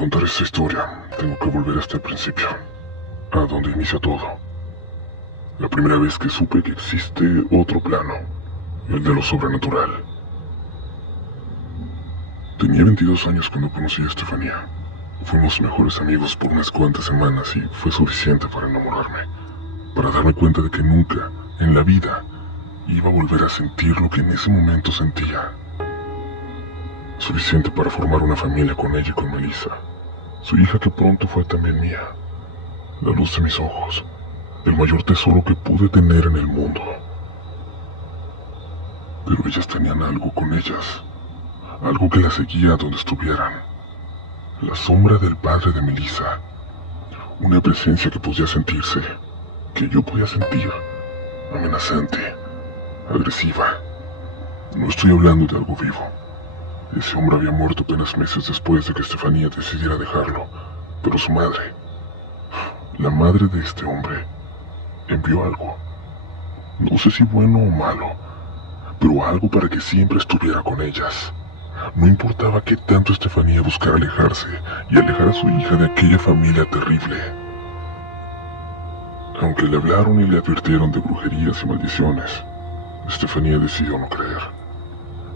contar esta historia, tengo que volver hasta el principio, a donde inicia todo. La primera vez que supe que existe otro plano, el de lo sobrenatural. Tenía 22 años cuando conocí a Estefanía. Fuimos mejores amigos por unas cuantas semanas y fue suficiente para enamorarme, para darme cuenta de que nunca, en la vida, iba a volver a sentir lo que en ese momento sentía. Suficiente para formar una familia con ella y con Melissa, su hija que pronto fue también mía. La luz de mis ojos, el mayor tesoro que pude tener en el mundo. Pero ellas tenían algo con ellas, algo que las seguía a donde estuvieran. La sombra del padre de Melissa, una presencia que podía sentirse, que yo podía sentir, amenazante, agresiva. No estoy hablando de algo vivo. Ese hombre había muerto apenas meses después de que Estefanía decidiera dejarlo, pero su madre, la madre de este hombre, envió algo. No sé si bueno o malo, pero algo para que siempre estuviera con ellas. No importaba qué tanto Estefanía buscara alejarse y alejar a su hija de aquella familia terrible. Aunque le hablaron y le advirtieron de brujerías y maldiciones, Estefanía decidió no creer.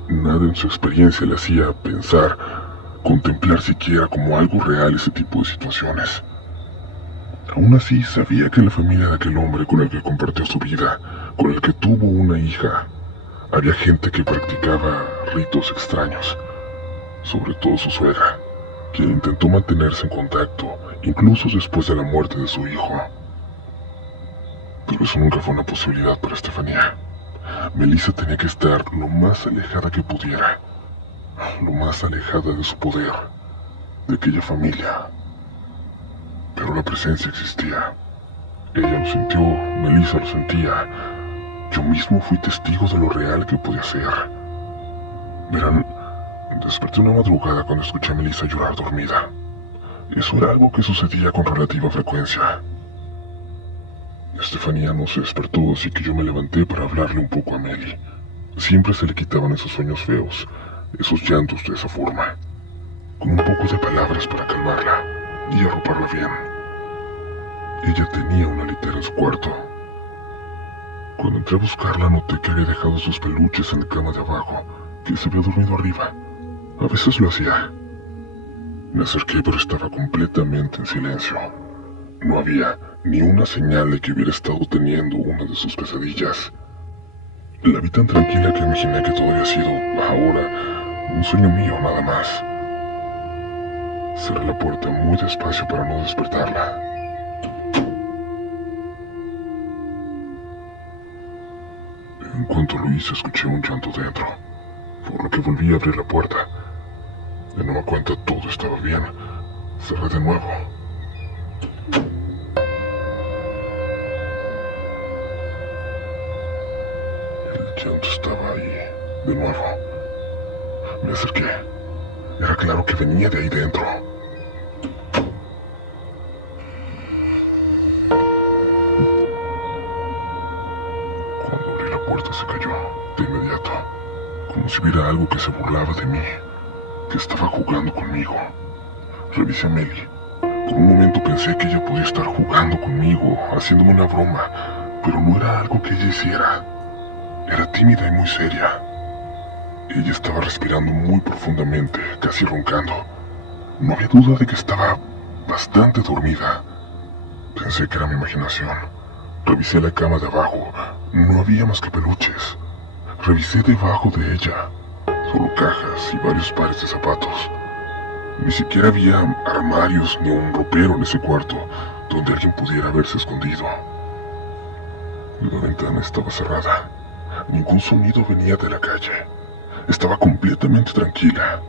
Nada en su experiencia le hacía pensar, contemplar siquiera como algo real ese tipo de situaciones. Aún así, sabía que en la familia de aquel hombre con el que compartió su vida, con el que tuvo una hija, había gente que practicaba ritos extraños, sobre todo su suegra, quien intentó mantenerse en contacto, incluso después de la muerte de su hijo. Pero eso nunca fue una posibilidad para Estefanía. Melissa tenía que estar lo más alejada que pudiera, lo más alejada de su poder, de aquella familia. Pero la presencia existía. Ella lo sintió, Melissa lo sentía. Yo mismo fui testigo de lo real que podía ser. Verán, desperté una madrugada cuando escuché a Melissa llorar dormida. Eso era algo que sucedía con relativa frecuencia. Estefanía no se despertó, así que yo me levanté para hablarle un poco a Meli. Siempre se le quitaban esos sueños feos, esos llantos de esa forma, con un poco de palabras para calmarla y arroparla bien. Ella tenía una litera en su cuarto. Cuando entré a buscarla noté que había dejado sus peluches en la cama de abajo, que se había dormido arriba. A veces lo hacía. Me acerqué, pero estaba completamente en silencio. No había ni una señal de que hubiera estado teniendo una de sus pesadillas. La vi tan tranquila que imaginé que todo había sido, ahora, un sueño mío nada más. Cerré la puerta muy despacio para no despertarla. En cuanto lo hice, escuché un llanto dentro, por lo que volví a abrir la puerta. De nueva cuenta todo estaba bien. Cerré de nuevo. El llanto estaba ahí, de nuevo. Me acerqué. Era claro que venía de ahí dentro. Cuando abrí la puerta se cayó, de inmediato, como si hubiera algo que se burlaba de mí, que estaba jugando conmigo. Revisé a Meli. Por un momento pensé que ella podía estar jugando conmigo, haciéndome una broma, pero no era algo que ella hiciera. Era tímida y muy seria. Ella estaba respirando muy profundamente, casi roncando. No había duda de que estaba bastante dormida. Pensé que era mi imaginación. Revisé la cama de abajo. No había más que peluches. Revisé debajo de ella. Solo cajas y varios pares de zapatos. Ni siquiera había armarios ni un ropero en ese cuarto donde alguien pudiera haberse escondido. La ventana estaba cerrada. Ningún sonido venía de la calle. Estaba completamente tranquila,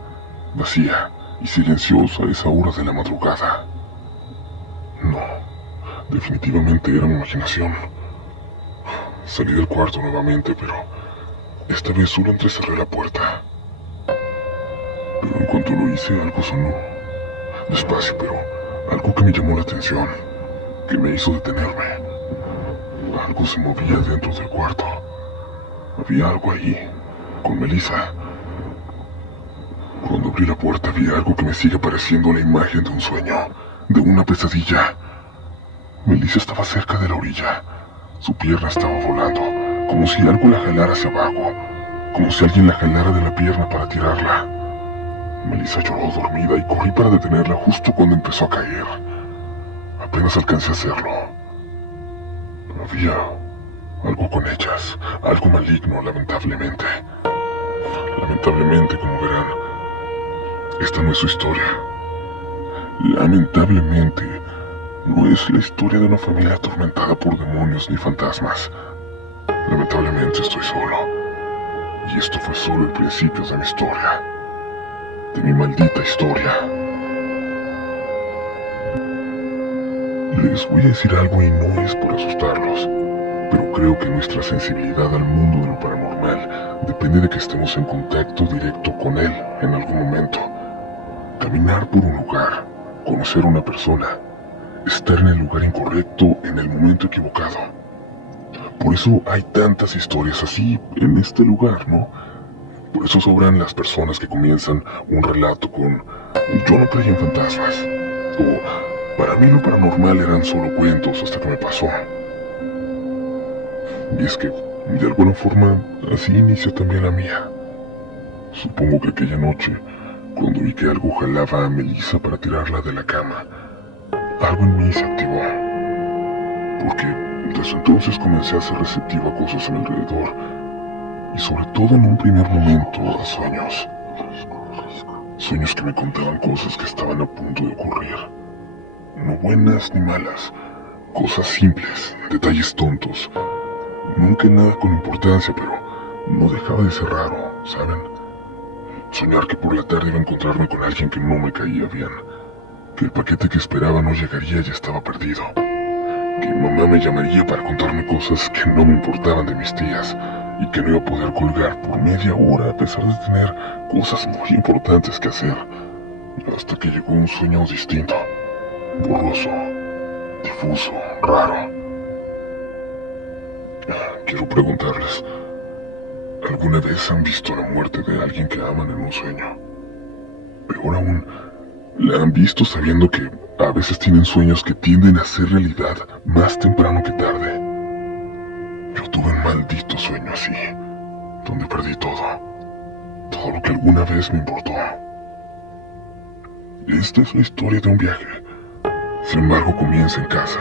vacía y silenciosa a esa hora de la madrugada. No, definitivamente era mi imaginación. Salí del cuarto nuevamente, pero esta vez solo entrecerré la puerta. Pero en cuanto lo hice, algo sonó. Despacio, pero algo que me llamó la atención, que me hizo detenerme. Algo se movía dentro del cuarto. Había algo ahí, con Melissa. Cuando abrí la puerta vi algo que me sigue pareciendo la imagen de un sueño, de una pesadilla. Melissa estaba cerca de la orilla. Su pierna estaba volando, como si algo la jalara hacia abajo, como si alguien la jalara de la pierna para tirarla. Melissa lloró dormida y corrí para detenerla justo cuando empezó a caer. Apenas alcancé a hacerlo. Había algo con ellas, algo maligno, lamentablemente. Lamentablemente, como verán, esta no es su historia. Lamentablemente, no es la historia de una familia atormentada por demonios ni fantasmas. Lamentablemente estoy solo. Y esto fue solo el principio de mi historia. De mi maldita historia. Les voy a decir algo y no es por asustarlos, pero creo que nuestra sensibilidad al mundo de lo paranormal depende de que estemos en contacto directo con él en algún momento. Caminar por un lugar, conocer a una persona, estar en el lugar incorrecto en el momento equivocado. Por eso hay tantas historias así en este lugar, ¿no? Por eso sobran las personas que comienzan un relato con "yo no creía en fantasmas" o "para mí lo paranormal eran solo cuentos hasta que me pasó". Y es que, de alguna forma, así inicia también la mía. Supongo que aquella noche, cuando vi que algo jalaba a Melissa para tirarla de la cama, algo en mí se activó. Porque desde entonces comencé a ser receptivo a cosas a mi alrededor, y sobre todo en un primer momento a sueños. Sueños que me contaban cosas que estaban a punto de ocurrir. No buenas ni malas, cosas simples, detalles tontos. Nunca nada con importancia, pero no dejaba de ser raro, ¿saben? Soñar que por la tarde iba a encontrarme con alguien que no me caía bien, que el paquete que esperaba no llegaría y estaba perdido, que mi mamá me llamaría para contarme cosas que no me importaban de mis tías y que no iba a poder colgar por media hora a pesar de tener cosas muy importantes que hacer, hasta que llegó un sueño distinto, borroso, difuso, raro. Quiero preguntarles, ¿alguna vez han visto la muerte de alguien que aman en un sueño? Peor aún, la han visto sabiendo que a veces tienen sueños que tienden a ser realidad más temprano que tarde. Yo tuve un maldito sueño así, donde perdí todo lo que alguna vez me importó. Esta es la historia de un viaje, sin embargo comienza en casa.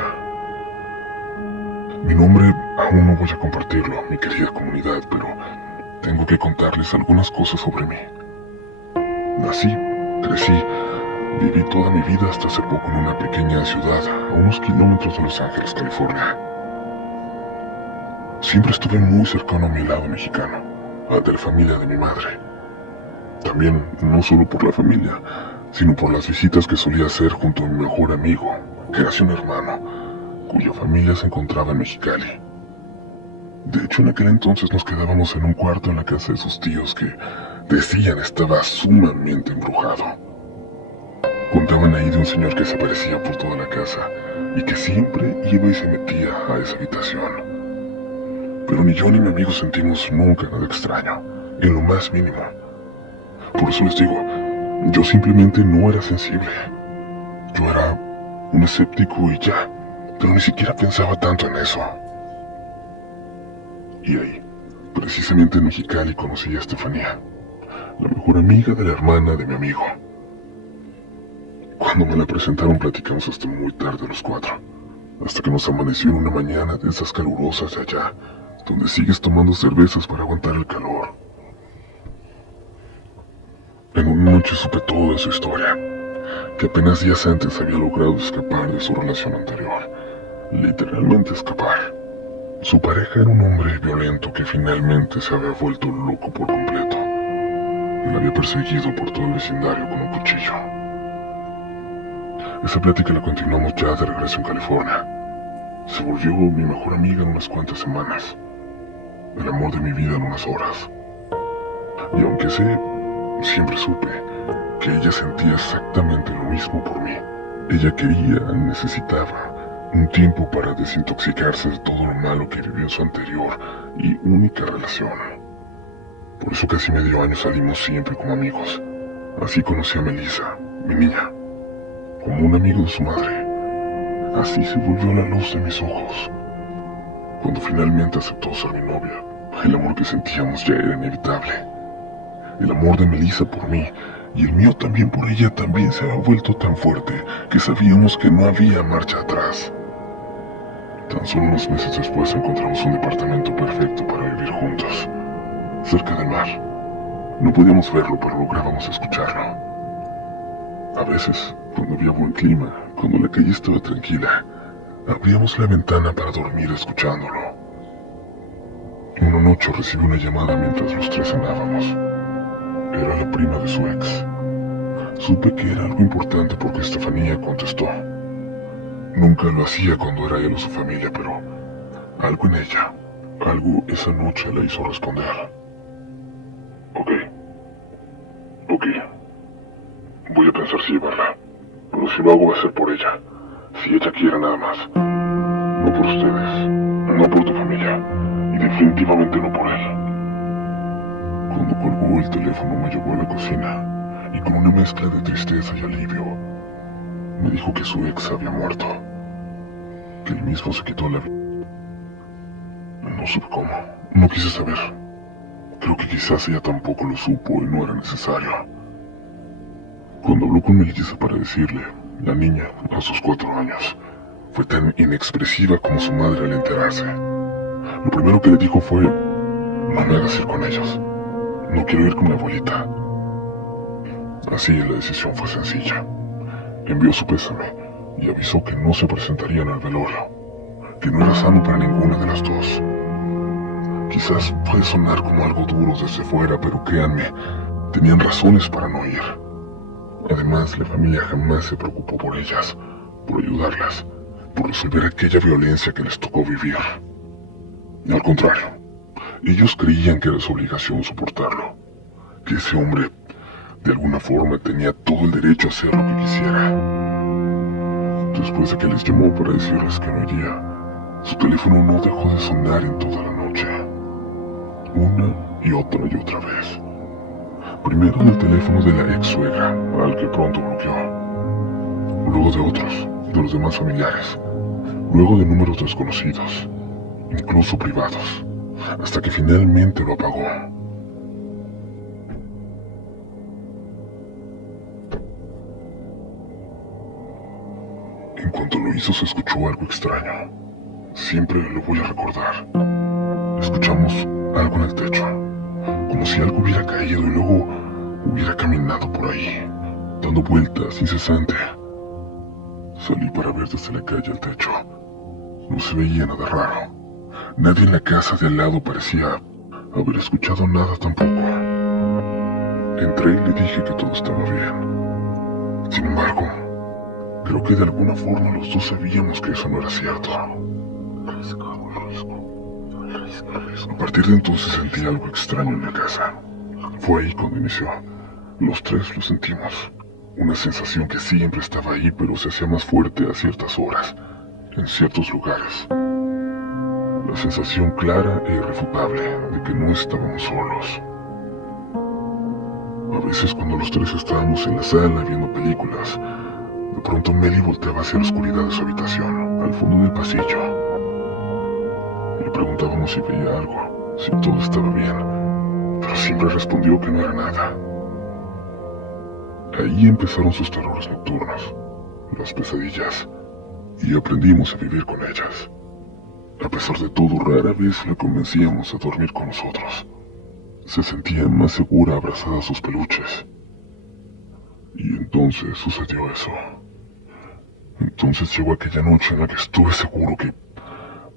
Mi nombre aún no voy a compartirlo, mi querida comunidad, pero tengo que contarles algunas cosas sobre mí. Nací, crecí, viví toda mi vida hasta hace poco en una pequeña ciudad a unos kilómetros de Los Ángeles, California. Siempre estuve muy cercano a mi lado mexicano, al de la familia de mi madre. También, no solo por la familia, sino por las visitas que solía hacer junto a mi mejor amigo, casi un hermano, cuya familia se encontraba en Mexicali. De hecho, en aquel entonces nos quedábamos en un cuarto en la casa de sus tíos que decían estaba sumamente embrujado. Contaban ahí de un señor que se aparecía por toda la casa y que siempre iba y se metía a esa habitación. Pero ni yo ni mi amigo sentimos nunca nada extraño, en lo más mínimo. Por eso les digo, yo simplemente no era sensible. Yo era un escéptico y ya, pero ni siquiera pensaba tanto en eso. Y ahí, precisamente en Mexicali, conocí a Estefanía, la mejor amiga de la hermana de mi amigo. Cuando me la presentaron platicamos hasta muy tarde los cuatro, hasta que nos amaneció en una mañana de esas calurosas de allá, donde sigues tomando cervezas para aguantar el calor. En una noche supe toda su historia, que apenas días antes había logrado escapar de su relación anterior, literalmente escapar. Su pareja era un hombre violento que finalmente se había vuelto loco por completo. La había perseguido por todo el vecindario con un cuchillo. Esa plática la continuamos ya de regreso en California. Se volvió mi mejor amiga en unas cuantas semanas. El amor de mi vida en unas horas. Y aunque siempre supe que ella sentía exactamente lo mismo por mí. Ella quería, necesitaba un tiempo para desintoxicarse de todo lo malo que vivió en su anterior y única relación. Por eso casi medio año salimos siempre como amigos. Así conocí a Melissa, mi niña, como un amigo de su madre. Así se volvió la luz de mis ojos. Cuando finalmente aceptó ser mi novia, el amor que sentíamos ya era inevitable. El amor de Melissa por mí y el mío también por ella también se había vuelto tan fuerte que sabíamos que no había marcha atrás. Tan solo unos meses después encontramos un departamento perfecto para vivir juntos, cerca del mar. No podíamos verlo, pero lográbamos escucharlo. A veces, cuando había buen clima, cuando la calle estaba tranquila, abríamos la ventana para dormir escuchándolo. Una noche recibí una llamada mientras los tres cenábamos. Era la prima de su ex. Supe que era algo importante porque Estefanía contestó. Nunca lo hacía cuando era él o su familia, pero algo en ella, algo esa noche la hizo responder. Ok. Voy a pensar si llevarla, pero si lo hago va a ser por ella. Si ella quiere nada más. No por ustedes, no por tu familia, y definitivamente no por él. Cuando colgó el teléfono me llevó a la cocina, y con una mezcla de tristeza y alivio, me dijo que su ex había muerto, que él mismo se quitó la vida. No supe cómo, no quise saber. Creo que quizás ella tampoco lo supo y no era necesario. Cuando habló con Melissa para decirle, la niña, a sus 4 años, fue tan inexpresiva como su madre al enterarse. Lo primero que le dijo fue, no me hagas ir con ellos, no quiero ir con mi abuelita. Así la decisión fue sencilla. Envió su pésame y avisó que no se presentarían al velorio, que no era sano para ninguna de las dos. Quizás puede sonar como algo duro desde fuera, pero créanme, tenían razones para no ir. Además, la familia jamás se preocupó por ellas, por ayudarlas, por resolver aquella violencia que les tocó vivir. Y al contrario, ellos creían que era su obligación soportarlo, que ese hombre, de alguna forma, tenía todo el derecho a hacer lo que quisiera. Después de que les llamó para decirles que no iría, su teléfono no dejó de sonar en toda la noche, una y otra vez. Primero del teléfono de la ex suegra, al que pronto bloqueó. Luego de otros, de los demás familiares. Luego de números desconocidos, incluso privados, hasta que finalmente lo apagó. En cuanto lo hizo se escuchó algo extraño. Siempre lo voy a recordar. Escuchamos algo en el techo, como si algo hubiera caído y luego hubiera caminado por ahí, dando vueltas incesante. Salí para ver desde la calle al techo. No se veía nada raro. Nadie en la casa de al lado parecía haber escuchado nada tampoco. Entré y le dije que todo estaba bien. Sin embargo, creo que de alguna forma los dos sabíamos que eso no era cierto. A partir de entonces sentí algo extraño en la casa. Fue ahí cuando inició. Los tres lo sentimos. Una sensación que siempre estaba ahí, pero se hacía más fuerte a ciertas horas, en ciertos lugares. La sensación clara e irrefutable de que no estábamos solos. A veces cuando los tres estábamos en la sala viendo películas, de pronto Meli volteaba hacia la oscuridad de su habitación, al fondo del pasillo. Le preguntábamos si veía algo, si todo estaba bien, pero siempre respondió que no era nada. Ahí empezaron sus terrores nocturnos, las pesadillas, y aprendimos a vivir con ellas. A pesar de todo, rara vez la convencíamos a dormir con nosotros. Se sentía más segura abrazada a sus peluches. Y entonces sucedió eso. Entonces llegó aquella noche en la que estuve seguro que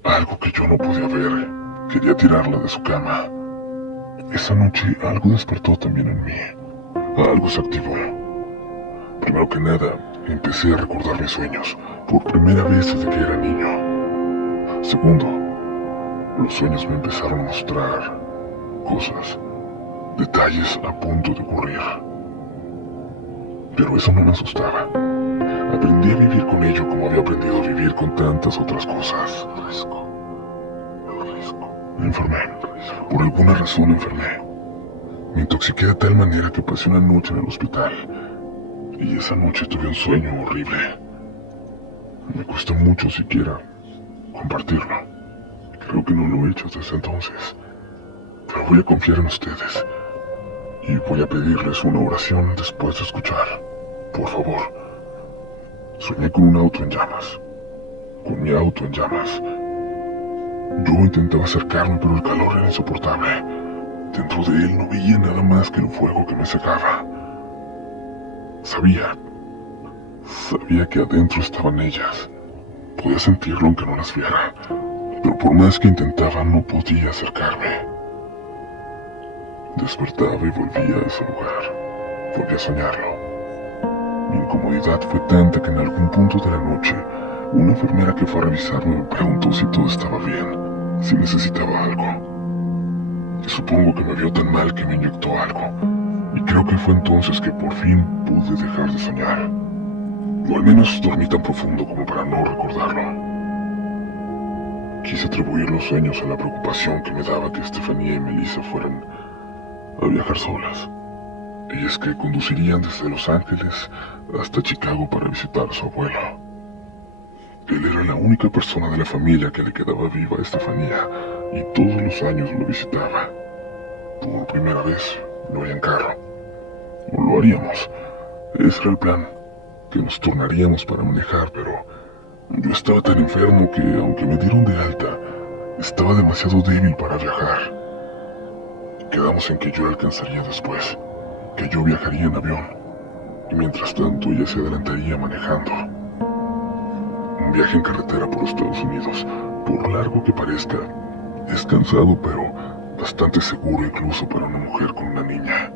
algo que yo no podía ver quería tirarla de su cama. Esa noche algo despertó también en mí. Algo se activó. Primero que nada, empecé a recordar mis sueños, por primera vez desde que era niño. Segundo, los sueños me empezaron a mostrar cosas, detalles a punto de ocurrir. Pero eso no me asustaba. Aprendí a vivir con ello como había aprendido a vivir con tantas otras cosas. Me enfermé. Por alguna razón enfermé. Me intoxiqué de tal manera que pasé una noche en el hospital. Y esa noche tuve un sueño horrible. Me cuesta mucho siquiera compartirlo. Creo que no lo he hecho desde entonces. Pero voy a confiar en ustedes. Y voy a pedirles una oración después de escuchar. Por favor. Soñé con un auto en llamas. Con mi auto en llamas. Yo intentaba acercarme, pero el calor era insoportable. Dentro de él no veía nada más que el fuego que me cegaba. Sabía que adentro estaban ellas. Podía sentirlo aunque no las viera, pero por más que intentaba no podía acercarme. Despertaba y volvía a ese lugar. Volví a soñarlo. Mi incomodidad fue tanta que en algún punto de la noche, una enfermera que fue a revisarme me preguntó si todo estaba bien, si necesitaba algo. Y supongo que me vio tan mal que me inyectó algo. Y creo que fue entonces que por fin pude dejar de soñar. O al menos dormí tan profundo como para no recordarlo. Quise atribuir los sueños a la preocupación que me daba que Estefanía y Melissa fueran a viajar solas. Y es que conducirían desde Los Ángeles hasta Chicago para visitar a su abuelo. Él era la única persona de la familia que le quedaba viva a Estefanía y todos los años lo visitaba. Por primera vez lo haría en carro. O lo haríamos. Ese era el plan. Que nos tornaríamos para manejar, pero yo estaba tan enfermo que, aunque me dieron de alta, estaba demasiado débil para viajar. Quedamos en que yo la alcanzaría después, que yo viajaría en avión, y mientras tanto ella se adelantaría manejando. Un viaje en carretera por Estados Unidos, por largo que parezca, es cansado, pero bastante seguro incluso para una mujer con una niña.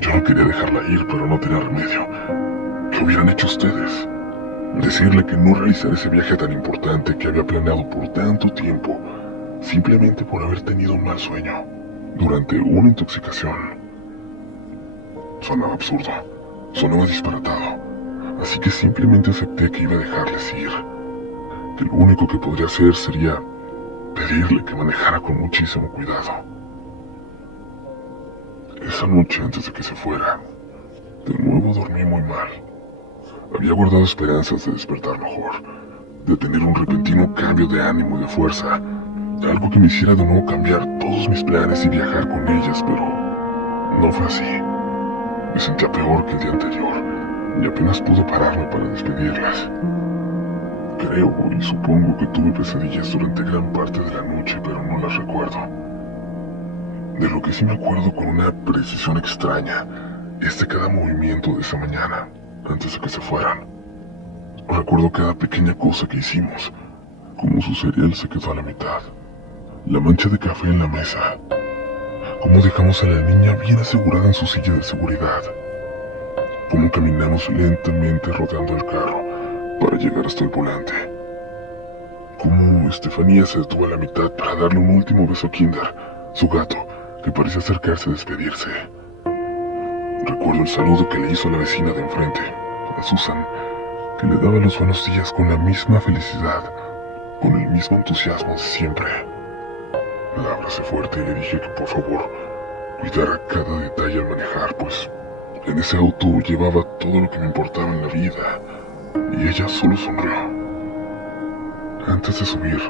Yo no quería dejarla ir, pero no tenía remedio. ¿Qué hubieran hecho ustedes? Decirle que no realizara ese viaje tan importante que había planeado por tanto tiempo, simplemente por haber tenido un mal sueño, durante una intoxicación. Sonaba absurdo, sonaba disparatado, así que simplemente acepté que iba a dejarles ir, que lo único que podría hacer sería pedirle que manejara con muchísimo cuidado. Esa noche antes de que se fuera, de nuevo dormí muy mal. Había guardado esperanzas de despertar mejor, de tener un repentino cambio de ánimo y de fuerza, algo que me hiciera de nuevo cambiar todos mis planes y viajar con ellas, pero no fue así. Me sentía peor que el día anterior y apenas pude pararme para despedirlas. Creo y supongo que tuve pesadillas durante gran parte de la noche, pero no las recuerdo. De lo que sí me acuerdo con una precisión extraña es de cada movimiento de esa mañana, antes de que se fueran. Recuerdo cada pequeña cosa que hicimos, como su cereal se quedó a la mitad, la mancha de café en la mesa, cómo dejamos a la niña bien asegurada en su silla de seguridad, cómo caminamos lentamente rodeando el carro para llegar hasta el volante, cómo Estefanía se detuvo a la mitad para darle un último beso a Kinder, su gato, que parecía acercarse a despedirse. Recuerdo el saludo que le hizo a la vecina de enfrente, a Susan, que le daba los buenos días con la misma felicidad, con el mismo entusiasmo de siempre. La abracé fuerte y le dije que por favor cuidara cada detalle al manejar, pues en ese auto llevaba todo lo que me importaba en la vida, y ella solo sonrió. Antes de subir,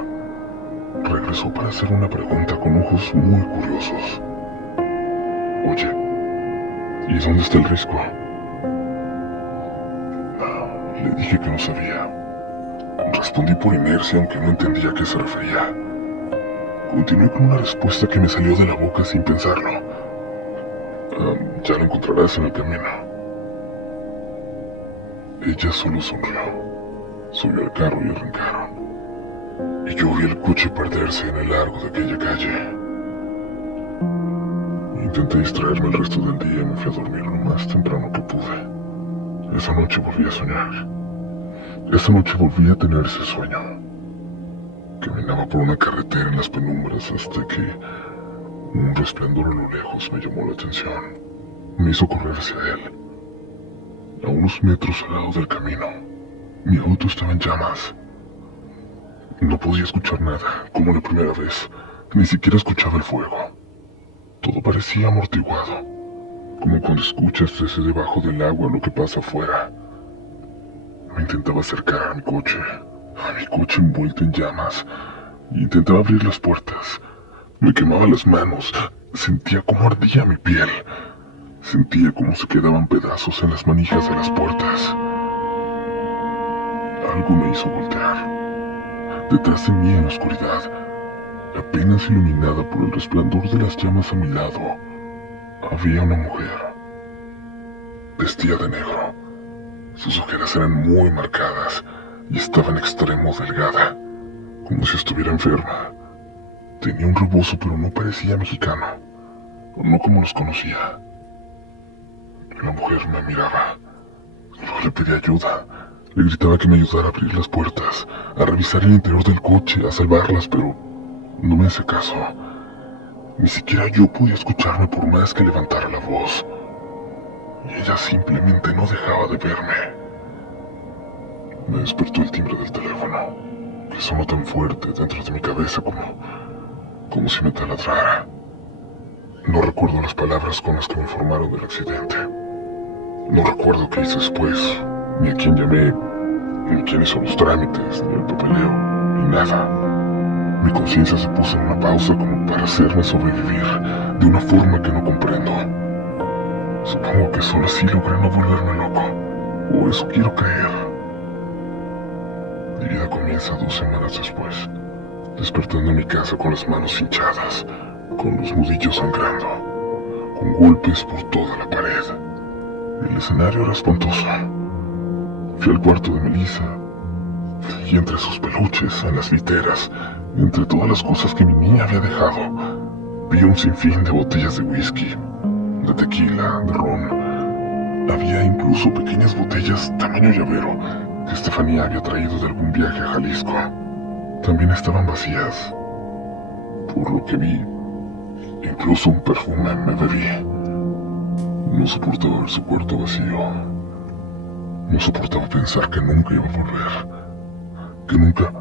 regresó para hacer una pregunta con ojos muy curiosos. Oye, ¿y dónde está el risco? Le dije que no sabía. Respondí por inercia, aunque no entendía a qué se refería. Continué con una respuesta que me salió de la boca sin pensarlo. Ya lo encontrarás en el camino. Ella solo sonrió. Subió al carro y arrancaron. Y yo vi el coche perderse en el largo de aquella calle. Intenté distraerme el resto del día y me fui a dormir lo más temprano que pude. Esa noche volví a soñar. Esa noche volví a tener ese sueño. Caminaba por una carretera en las penumbras hasta que un resplandor a lo lejos me llamó la atención. Me hizo correr hacia él. A unos metros al lado del camino, mi auto estaba en llamas. No podía escuchar nada, como la primera vez. Ni siquiera escuchaba el fuego. Todo parecía amortiguado, como cuando escuchas desde debajo del agua lo que pasa afuera. Me intentaba acercar a mi coche envuelto en llamas, e intentaba abrir las puertas. Me quemaba las manos, sentía cómo ardía mi piel, sentía cómo se quedaban pedazos en las manijas de las puertas. Algo me hizo voltear. Detrás de mí en la oscuridad, apenas iluminada por el resplandor de las llamas a mi lado, había una mujer. Vestía de negro. Sus ojeras eran muy marcadas y estaba en extremo delgada, como si estuviera enferma. Tenía un rebozo, pero no parecía mexicano, no como los conocía. La mujer me miraba. Luego le pedí ayuda. Le gritaba que me ayudara a abrir las puertas, a revisar el interior del coche, a salvarlas, pero no me hacía caso. Ni siquiera yo podía escucharme por más que levantara la voz. Y ella simplemente no dejaba de verme. Me despertó el timbre del teléfono, que sonó tan fuerte dentro de mi cabeza como si me taladrara. No recuerdo las palabras con las que me informaron del accidente. No recuerdo qué hice después, ni a quién llamé, ni quién hizo los trámites, ni el papeleo, ni nada. Mi conciencia se puso en una pausa como para hacerme sobrevivir de una forma que no comprendo. Supongo que solo así logré no volverme loco, o eso quiero creer. Mi vida comienza 2 semanas después, despertando en mi casa con las manos hinchadas, con los nudillos sangrando, con golpes por toda la pared. El escenario era espantoso. Fui al cuarto de Melissa, y entre sus peluches, en las literas, entre todas las cosas que mi niña había dejado, vi un sinfín de botellas de whisky, de tequila, de ron. Había incluso pequeñas botellas tamaño llavero que Estefanía había traído de algún viaje a Jalisco. También estaban vacías. Por lo que vi, incluso un perfume me bebí. No soportaba ver su cuarto vacío. No soportaba pensar que nunca iba a volver. Que nunca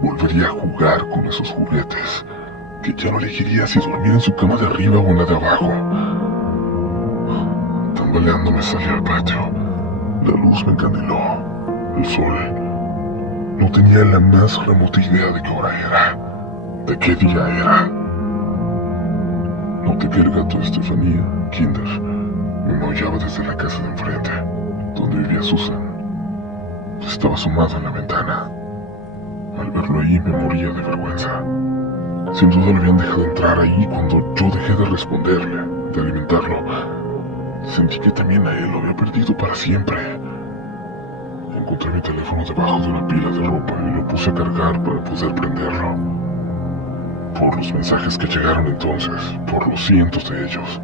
volvería a jugar con esos juguetes. Que ya no elegiría si dormir en su cama de arriba o en la de abajo. Tambaleándome salí al patio. La luz me encandiló. El sol. No tenía la más remota idea de qué hora era. De qué día era. Noté que el gato de Estefanía, Kinder, me maullaba desde la casa de enfrente, donde vivía Susan. Estaba asomado en la ventana. Al verlo ahí me moría de vergüenza. Sin duda lo habían dejado entrar ahí cuando yo dejé de responderle, de alimentarlo. Sentí que también a él lo había perdido para siempre. Encontré mi teléfono debajo de una pila de ropa y lo puse a cargar para poder prenderlo. Por los mensajes que llegaron entonces, por los cientos de ellos,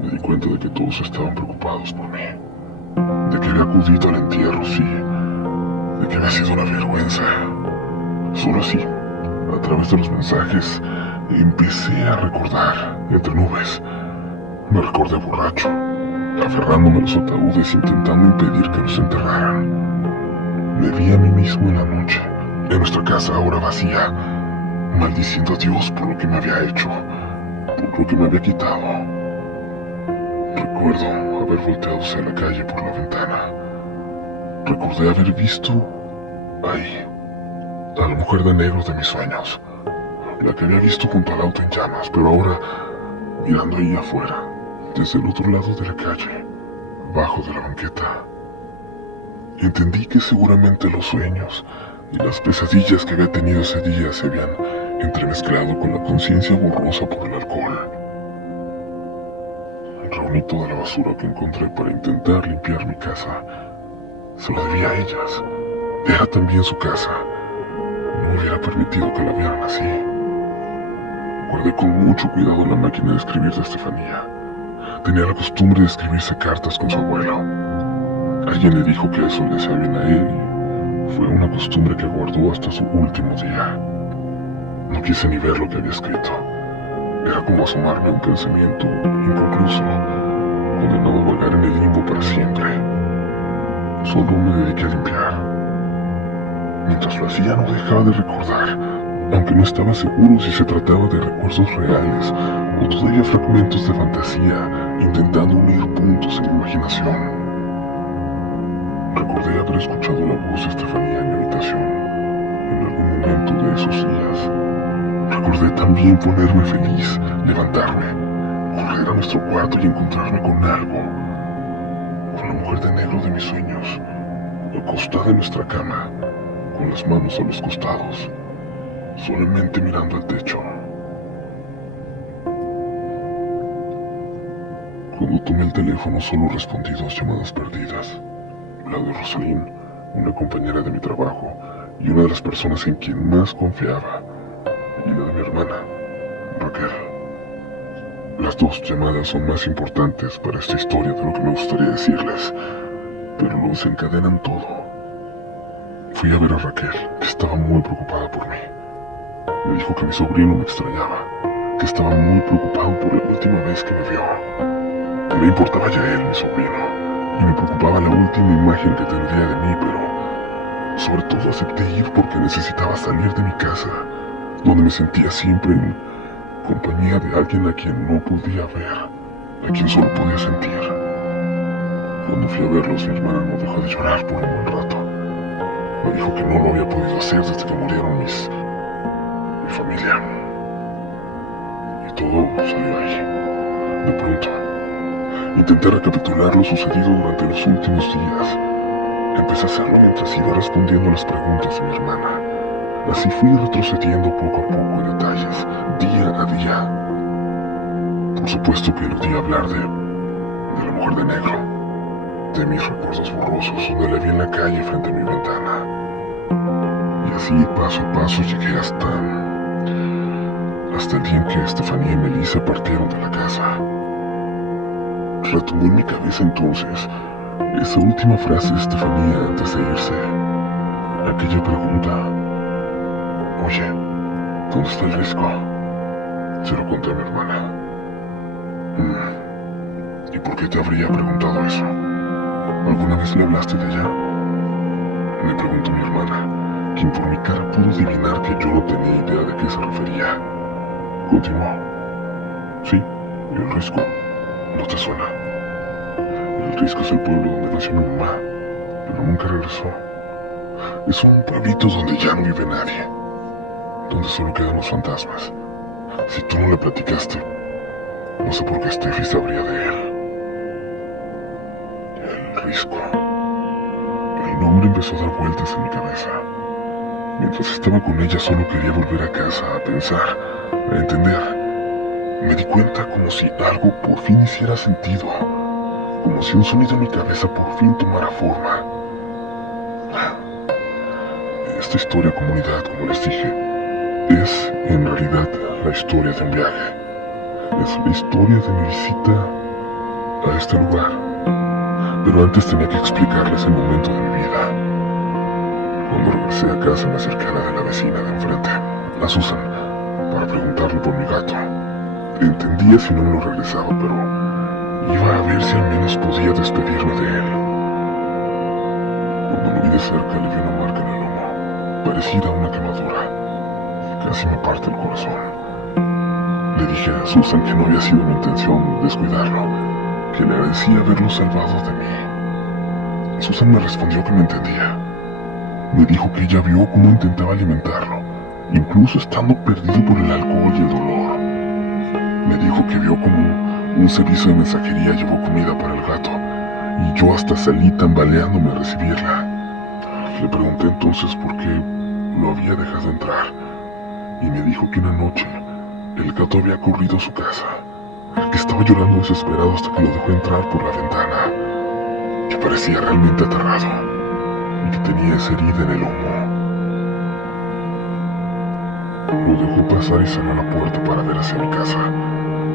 me di cuenta de que todos estaban preocupados por mí. De que había acudido al entierro, sí. De que había sido una vergüenza. Solo así, a través de los mensajes, empecé a recordar, entre nubes. Me recordé borracho, aferrándome a los ataúdes, intentando impedir que los enterraran. Me vi a mí mismo en la noche, en nuestra casa ahora vacía, maldiciendo a Dios por lo que me había hecho, por lo que me había quitado. Recuerdo haber volteado hacia la calle por la ventana. Recordé haber visto ahí a la mujer de negro de mis sueños, la que había visto junto al auto en llamas, pero ahora mirando ahí afuera, desde el otro lado de la calle, abajo de la banqueta. Entendí que seguramente los sueños y las pesadillas que había tenido ese día se habían entremezclado con la conciencia borrosa por el alcohol. Reuní toda la basura que encontré para intentar limpiar mi casa. Se lo debía a ellas. Era también su casa. No hubiera permitido que la vieran así. Guardé con mucho cuidado la máquina de escribir de Estefanía. Tenía la costumbre de escribirse cartas con su abuelo. Alguien le dijo que eso le hacía bien a él y fue una costumbre que guardó hasta su último día. No quise ni ver lo que había escrito. Era como asomarme a un pensamiento inconcluso, condenado a vagar en el limbo para siempre. Solo me dediqué a limpiar. Mientras lo hacía no dejaba de recordar, aunque no estaba seguro si se trataba de recuerdos reales o todavía fragmentos de fantasía intentando unir puntos en mi imaginación. Recordé haber escuchado la voz de Estefanía en mi habitación en algún momento de esos días. Recordé también ponerme feliz, levantarme, correr a nuestro cuarto y encontrarme con algo, con la mujer de negro de mis sueños, acostada en nuestra cama, con las manos a los costados, solamente mirando al techo. Cuando tomé el teléfono solo respondí 2 llamadas perdidas, la de Rosalín, una compañera de mi trabajo y una de las personas en quien más confiaba, y la de mi hermana, Raquel. Las 2 llamadas son más importantes para esta historia de lo que me gustaría decirles, pero lo desencadenan todo. Fui a ver a Raquel, que estaba muy preocupada por mí. Me dijo que mi sobrino me extrañaba, que estaba muy preocupado por la última vez que me vio. No me importaba ya él, mi sobrino, y me preocupaba la última imagen que tendría de mí, pero sobre todo acepté ir porque necesitaba salir de mi casa, donde me sentía siempre en compañía de alguien a quien no podía ver, a quien solo podía sentir. Cuando fui a verlos, mi hermana no dejó de llorar por un buen rato. Me dijo que no lo había podido hacer desde que murieron mi familia. Y todo salió ahí, de pronto. Intenté recapitular lo sucedido durante los últimos días. Empecé a hacerlo mientras iba respondiendo a las preguntas de mi hermana. Así fui retrocediendo poco a poco en detalles, día a día. Por supuesto que eludí hablar de la mujer de negro, de mis recuerdos borrosos donde la vi en la calle frente a mi ventana. Y así, paso a paso, llegué hasta el día en que Estefanía y Melissa partieron de la casa. Retumbó en mi cabeza entonces esa última frase de Estefanía antes de irse. Aquella pregunta: oye, ¿dónde está el Risco? Se lo conté a mi hermana. ¿Y por qué te habría preguntado eso? ¿Alguna vez le hablaste de ella? Me preguntó mi hermana, quien por mi cara pudo adivinar que yo no tenía idea de qué se refería. Continuó: sí, el Risco. ¿No te suena? El Risco es el pueblo donde nació mi mamá, pero nunca regresó. Es un pueblito donde ya no vive nadie, donde solo quedan los fantasmas. Si tú no le platicaste, no sé por qué Steffi sabría de él. El Risco. El nombre empezó a dar vueltas en mi cabeza. Mientras estaba con ella solo quería volver a casa, a pensar, a entender. Me di cuenta como si algo por fin hiciera sentido, como si un sonido en mi cabeza por fin tomara forma. Esta historia, comunidad, como les dije, es en realidad la historia de un viaje. Es la historia de mi visita a este lugar. Pero antes tenía que explicarles el momento de mi vida. Cuando regresé a casa me acerqué a la de la vecina de enfrente, a Susan, para preguntarle por mi gato. Entendía si no me lo regresaba, pero iba a ver si al menos podía despedirme de él. Cuando lo vi de cerca le vi una marca en el lomo, parecida a una quemadura. Casi me parte el corazón. Le dije a Susan que no había sido mi intención descuidarlo, que le agradecía haberlo salvado de mí. Susan me respondió que me entendía. Me dijo que ella vio cómo intentaba alimentarlo, incluso estando perdido por el alcohol y el dolor. Me dijo que vio como un servicio de mensajería llevó comida para el gato, y yo hasta salí tambaleándome a recibirla. Le pregunté entonces por qué lo había dejado entrar, y me dijo que una noche el gato había corrido a su casa, que estaba llorando desesperado hasta que lo dejó entrar por la ventana, que parecía realmente aterrado, y que tenía esa herida en el hombro. Lo dejó pasar y cerró la puerta para ver hacia mi casa,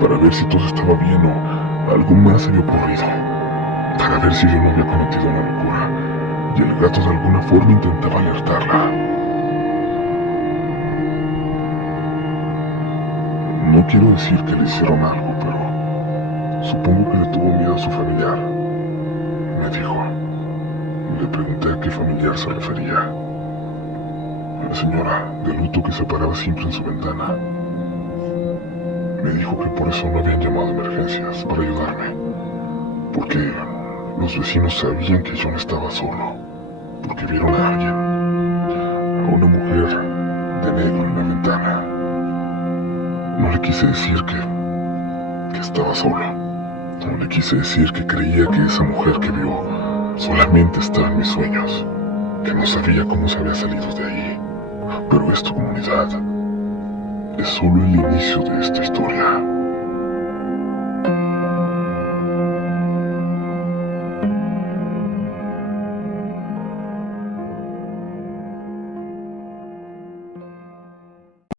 para ver si todo estaba bien o algo más había ocurrido, para ver si yo no había cometido una locura, y el gato de alguna forma intentaba alertarla. No quiero decir que le hicieron algo, pero supongo que le tuvo miedo a su familiar, me dijo. Le pregunté a qué familiar se refería. La señora de luto que se paraba siempre en su ventana. Me dijo que por eso no habían llamado a emergencias para ayudarme. Porque los vecinos sabían que yo no estaba solo. Porque vieron a alguien, a una mujer de negro en la ventana. No le quise decir que estaba sola. No le quise decir que creía que esa mujer que vio solamente estaba en mis sueños, que no sabía cómo se había salido de ahí. Pero esto, comunidad, es solo el inicio de esta historia.